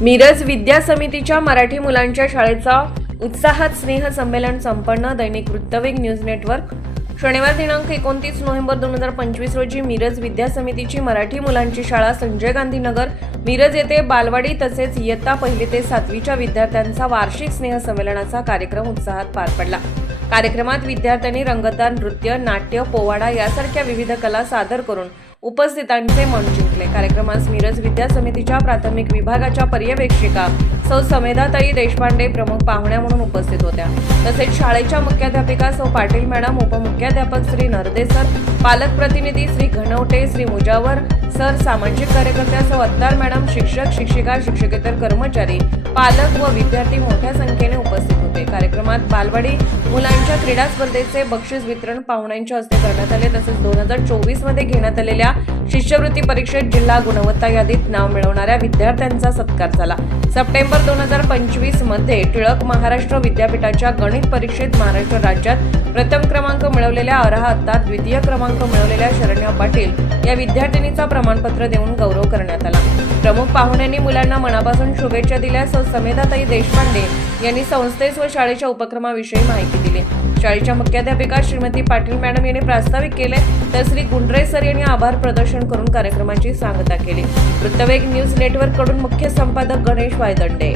मिरज विद्या समितीच्या मराठी मुलांच्या शाळेचा उत्साहात स्नेह संमेलन संपन्न। दैनिक वृत्तवेग न्यूज नेटवर्क शनिवार दिनांक 29 नोव्हेंबर 2025 रोजी मिरज विद्या समितीची मराठी मुलांची शाळा संजय गांधी नगर मिरज येथे बालवाडी तसेच इयत्ता 1ली ते 7वीच्या विद्यार्थ्यांचा वार्षिक स्नेह संमेलनाचा कार्यक्रम उत्साहात पार पडला। कार्यक्रमात विद्यार्थ्यांनी रंगतदान, नृत्य, नाट्य, पोवाडा यासारख्या विविध कला सादर करून उपस्थितांचे मन जिंकले। कार्यक्रमास मिरज विद्या समितीच्या प्राथमिक विभागाच्या पर्यवेक्षिका सौ समेधाताई देशपांडे प्रमुख पाहुण्या म्हणून उपस्थित होत्या। तसेच शाळेच्या मुख्याध्यापिका सौ पाटील मॅडम, उपमुख्याध्यापक श्री नरदे सर, पालक प्रतिनिधी श्री घनवटे, श्री मुजावर सर, सामाजिक कार्यकर्त्या सौ अत्तार मॅडम, शिक्षक, शिक्षिका, शिक्षकेतर कर्मचारी, पालक व विद्यार्थी मोठ्या संख्येने उपस्थित होते। कार्यक्रमात बालवाडी मुलांच्या क्रीडा स्पर्धेचे बक्षीस वितरण पाहुण्यांच्या हस्ते करण्यात आले। तसेच 2024 मध्ये घेण्यात आलेल्या शिष्यवृत्ती परीक्षेत जिल्हा गुणवत्ता यादीत नाव मिळवणाऱ्या विद्यार्थ्यांचा सत्कार झाला। सप्टेंबर 2025 मध्ये टिळक महाराष्ट्र विद्यापीठाच्या गणित परीक्षेत महाराष्ट्र राज्यात प्रथम क्रमांक मिळवलेल्या अरहा अत्तार, द्वितीय क्रमांक मिळवलेल्या शरण्या पाटील या विद्यार्थिनीचा प्रमाणपत्र देऊन गौरव करण्यात आला। प्रमुख पाहुण्यांनी मुलांना मनापासून शुभेच्छा दिल्या। सौ समेधाताई देशपांडे यांनी संस्थेस व शाळेच्या उपक्रमाविषयी माहिती दिली। शाळेच्या मुख्याध्यापिका श्रीमती पाटील मॅडम यांनी प्रास्ताविक केले, तर श्री गुंडरे सर यांनी आभार प्रदर्शन करून कार्यक्रमाची सांगता केली। वृत्तवेग न्यूज नेटवर्क कडून मुख्य संपादक गणेश वायदंडे।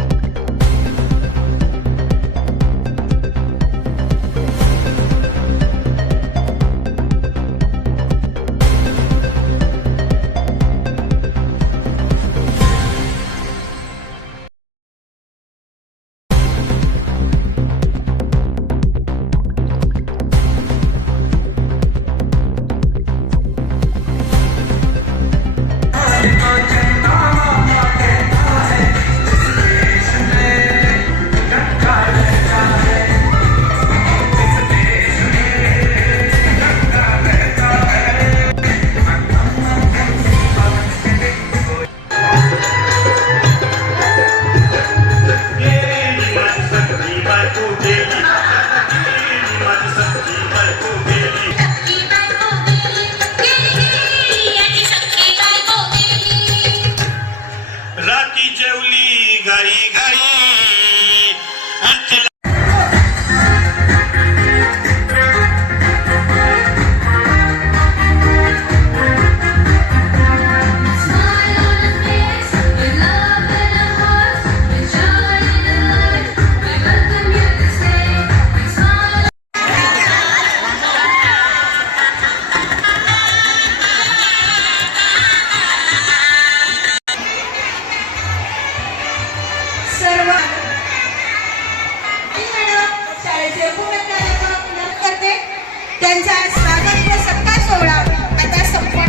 राती जेवली घाई घाई सर्व शाळेचे करते, त्यांचा स्वागत व सत्कार सोहळा आता संपन्न